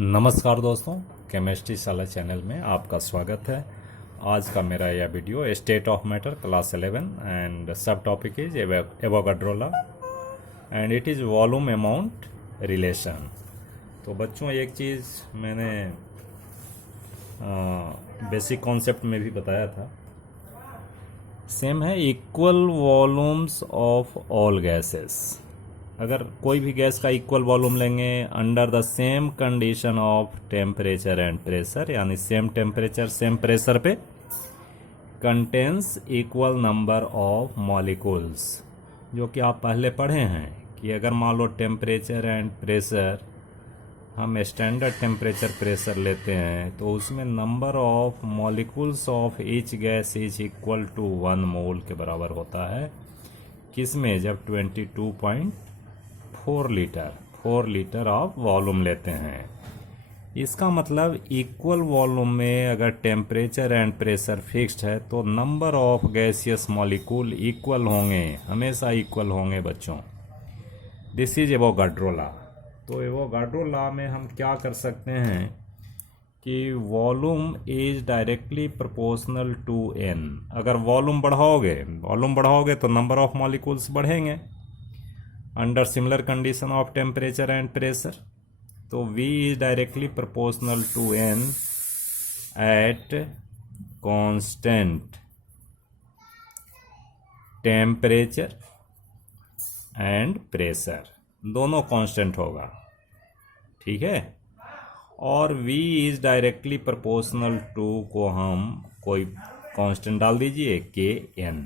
नमस्कार दोस्तों, केमिस्ट्री शाला चैनल में आपका स्वागत है। आज का मेरा यह video state of matter class 11 and sub topic is Avogadro law and it is volume amount relation. तो बच्चों, एक चीज़ मैंने बेसिक कॉन्सेप्ट में भी बताया था, सेम है equal volumes of all gases. अगर कोई भी गैस का इक्वल वॉल्यूम लेंगे under the same condition of temperature and pressure, यानी सेम टेम्परेचर सेम प्रेशर पे, contains equal number of molecules, जो कि आप पहले पढ़े हैं कि अगर मान लो टेम्परेचर एंड प्रेशर, हम स्टैंडर्ड टेम्परेचर प्रेशर लेते हैं तो उसमें number of molecules of each gas is equal to 1 mole के बराबर होता है। किसमें? जब 4 लीटर ऑफ वॉल्यूम लेते हैं। इसका मतलब इक्वल वॉल्यूम में अगर टेम्परेचर एंड प्रेशर फिक्स्ड है तो number of gaseous molecule equal होंगे, हमेशा इक्वल होंगे बच्चों। This is Avogadro law. तो एवोगाड्रो लॉ में हम क्या कर सकते हैं कि volume is directly proportional to n। अगर वॉल्यूम बढ़ाओगे तो नंबर ऑफ मॉलिक्यूल्स बढ़ेंगे under similar condition of temperature and pressure. तो V is directly proportional to n at constant temperature and pressure, दोनों कांस्टेंट होगा, ठीक है। और V is directly proportional to को हम कोई कांस्टेंट डाल दीजिए Kn।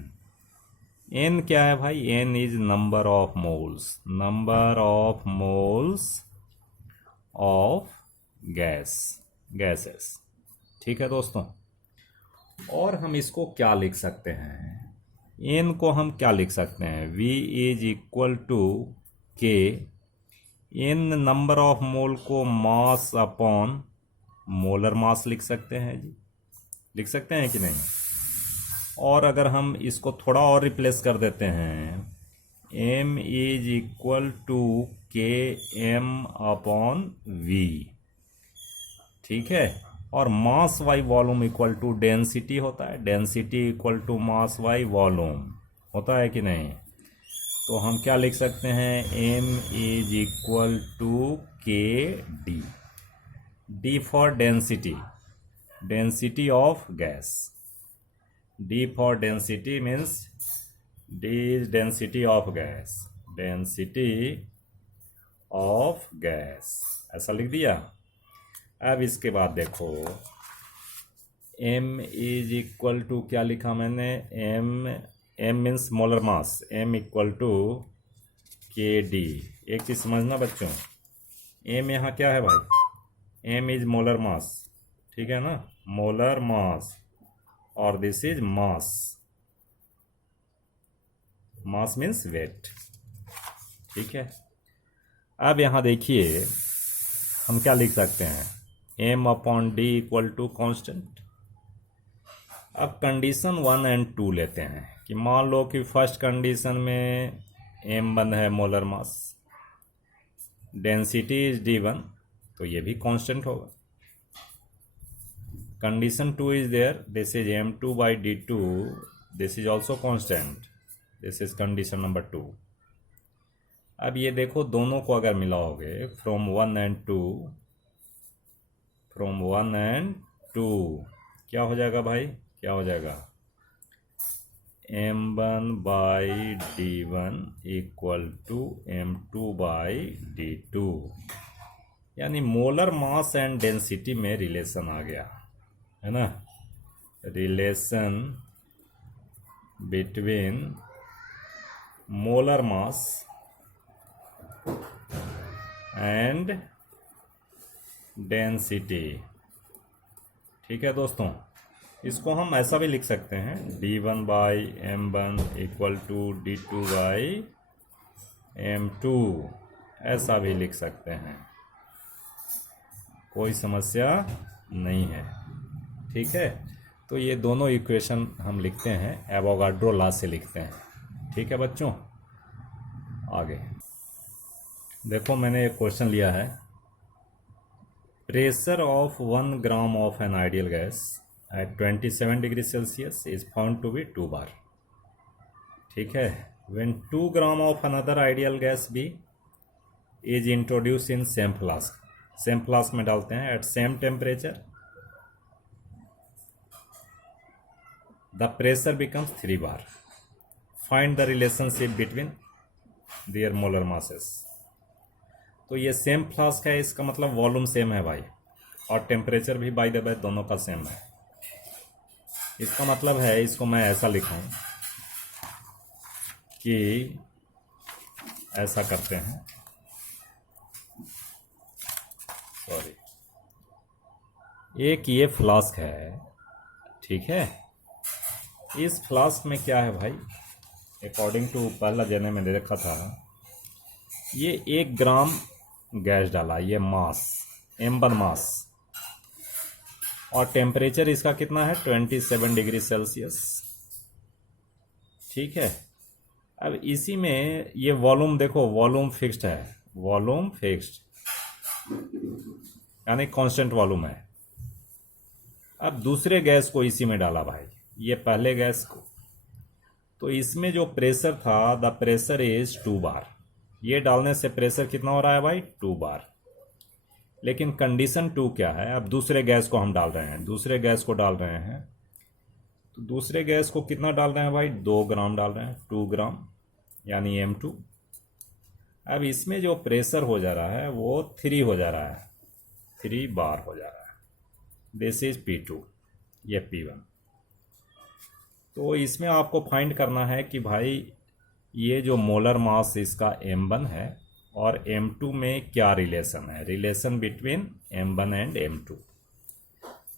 n क्या है भाई? n is number of moles of gases, ठीक है दोस्तों। और हम इसको क्या लिख सकते हैं? n को हम क्या लिख सकते हैं? V is equal to K, n number of mole को मास अपॉन मोलर मास लिख सकते हैं जी, लिख सकते हैं कि नहीं? और अगर हम इसको थोड़ा और रिप्लेस कर देते हैं, m is equal to Km upon V, ठीक है। और mass by volume equal to density होता है, density equal to mass by volume होता है कि नहीं? तो हम क्या लिख सकते हैं? m is equal to Kd, d for density of gas. D for density means D is density of gas, ऐसा लिख दिया। अब इसके बाद देखो, M इज इक्वल टू क्या लिखा मैंने? M means molar mass, M equal to Kd। एक चीज समझना बच्चों, M यहाँ क्या है भाई? M इज मोलर मास, ठीक है ना, मोलर मास, और this is mass means weight, ठीक है। अब यहां देखिए हम क्या लिख सकते हैं? m upon D equal to constant. अब कंडीशन 1 एंड 2 लेते हैं कि मान लो कि फर्स्ट कंडीशन में m1 है molar mass, density is d1, तो ये भी कांस्टेंट होगा। Condition 2 is there, this is m2 by d2, this is also constant, this is condition number 2। अब ये देखो, दोनों को अगर मिलाओगे from 1 and 2 क्या हो जाएगा भाई? क्या हो जाएगा? m1 by d1 equal to m2 by d2, यानी मोलर मास एंड डेंसिटी में रिलेशन आ गया है ना, relation between molar mass and density, ठीक है दोस्तों। इसको हम ऐसा भी लिख सकते हैं, d1 by m1 equal to d2 by m2, ऐसा भी लिख सकते हैं, कोई समस्या नहीं है, ठीक है। तो ये दोनों इक्वेशन हम लिखते हैं एवोगाड्रो लॉ से लिखते हैं, ठीक है बच्चों। आगे देखो, मैंने एक क्वेश्चन लिया है, pressure of 1 gram of an ideal gas at 27 degrees Celsius is found to be 2 bar. ठीक है. When 2 gram of another ideal gas B is introduced in same flask, same flask में डालते हैं at same temperature, the pressure becomes 3 bar. Find the relationship between their molar masses. तो ये same flask है, इसका मतलब वॉल्यूम सेम है भाई, और टेम्परेचर भी बाय द वे दोनों का सेम है. इसका मतलब है, इसको मैं ऐसा लिखूं कि ऐसा करते हैं, सॉरी, एक ये फ्लास्क है, ठीक है. इस फ्लास्क में क्या है भाई, अकॉर्डिंग टू पहला जने में देखा था, ये 1 ग्राम गैस डाला, ये मास M1 मास, और टेम्परेचर इसका कितना है 27 डिग्री सेल्सियस. ठीक है. अब इसी में ये वॉल्यूम देखो, वॉल्यूम फिक्स्ड है, वॉल्यूम फिक्स्ड यानी कांस्टेंट वॉल्यूम है. अब दूसरे गैस को इसी में डाला भाई, ये पहले गैस को, तो इसमें जो प्रेशर था, द प्रेशर इज 2 बार. ये डालने से प्रेशर कितना हो रहा है भाई 2 बार. लेकिन कंडीशन 2 क्या है, अब दूसरे गैस को हम डाल रहे हैं, दूसरे गैस को डाल रहे हैं, तो दूसरे गैस को कितना डाल रहे हैं भाई 2 ग्राम डाल रहे हैं, 2 ग्राम यानी M2. अब इसमें जो प्रेशर हो जा रहा है वो 3 हो जा रहा है, 3 बार हो जा रहा है. दिस इज P2, ये P1. तो इसमें आपको फाइंड करना है कि भाई ये जो मोलर मास इसका M1 है और M2 में क्या रिलेशन है, relation between M1 and M2.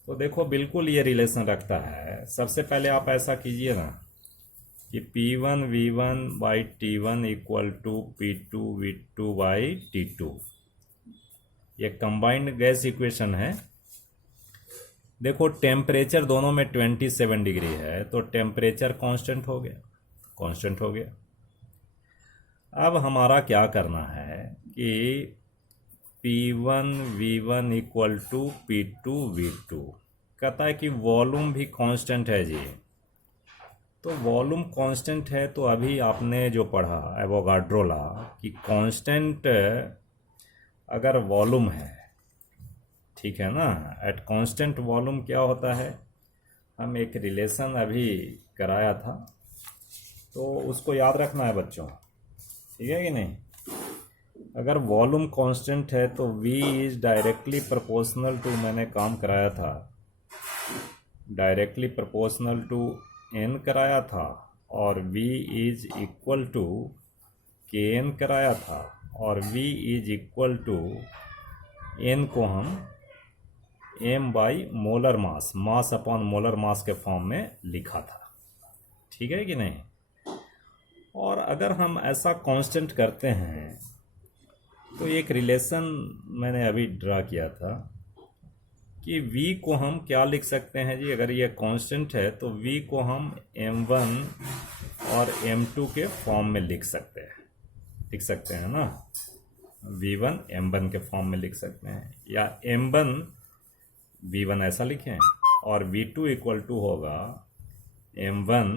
तो देखो बिल्कुल ये रिलेशन रखता है. सबसे पहले आप ऐसा कीजिए ना कि P1 V1 by T1 equal to P2 V2 by T2. ये कंबाइंड गैस इक्वेशन है. देखो टेम्परेचर दोनों में 27 डिग्री है, तो टेम्परेचर कांस्टेंट हो गया, कांस्टेंट हो गया. अब हमारा क्या करना है कि P1 V1 equal to P2 V2. कहता है कि वॉल्यूम भी कांस्टेंट है जी. तो वॉल्यूम कांस्टेंट है, तो अभी आपने जो पढ़ा एवोगाड्रो लॉ कि कांस्टेंट अगर वॉल्यूम है, ठीक है ना, एट कांस्टेंट वॉल्यूम क्या होता है, हम एक रिलेशन अभी कराया था, तो उसको याद रखना है बच्चों, ठीक है कि नहीं. अगर वॉल्यूम कांस्टेंट है तो V is directly proportional to, मैंने काम कराया था, डायरेक्टली प्रोपोर्शनल टू N कराया था, और V is equal to Kn कराया था, और V is equal to N को हम M by molar mass, mass upon molar mass के फॉर्म में लिखा था. ठीक है कि नहीं. और अगर हम ऐसा कांस्टेंट करते हैं तो एक रिलेशन मैंने अभी ड्रा किया था कि V को हम क्या लिख सकते हैं जी, अगर ये कांस्टेंट है तो V को हम M1 और M2 के फॉर्म में लिख सकते हैं ना. V1 M1 के फॉर्म में लिख सकते हैं, या M1 V1 ऐसा लिखें, और V2 इक्वल टू होगा M1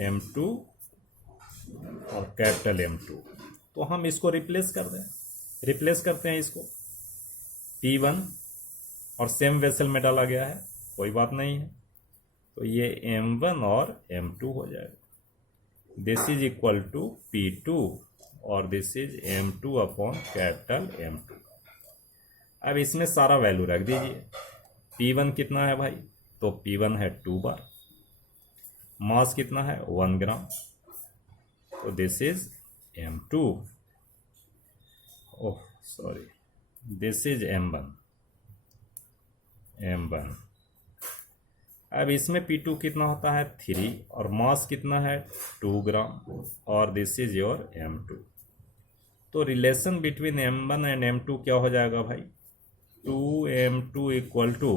M2 और कैपिटल M2. तो हम इसको रिप्लेस करते हैं इसको P1, और सेम वेसल में डाला गया है, कोई बात नहीं है, तो ये M1 और M2 हो जाएगा. This is equal to P2 और this is M2 upon capital M2. अब इसमें सारा वैल्यू रख दीजिए. P1 कितना है भाई, तो P1 है 2 बार, मास कितना है 1 ग्राम, तो this is M2, oh sorry, this is M1. अब इसमें P2 कितना होता है 3, और मास कितना है 2 ग्राम, और दिस इज योर M2. तो relation between M1 and M2 क्या हो जाएगा भाई, 2M2 इक्वल टू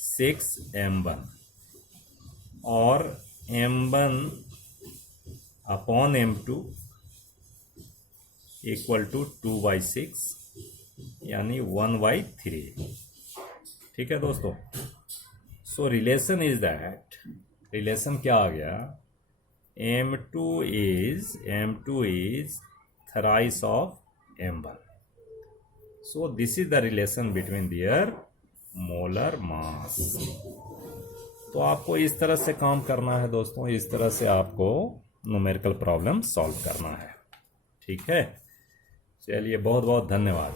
6M1, और M1 upon M2 equal to 2/6, यानी 1/3। ठीक है दोस्तों। सो रिलेशन इज दैट, रिलेशन क्या आ गया, m2 is thrice of m1। So this is the relation between their molar mass। तो आपको इस तरह से काम करना है दोस्तों, इस तरह से आपको न्यूमेरिकल प्रॉब्लम सॉल्व करना है। ठीक है, चलिए बहुत बहुत धन्यवाद।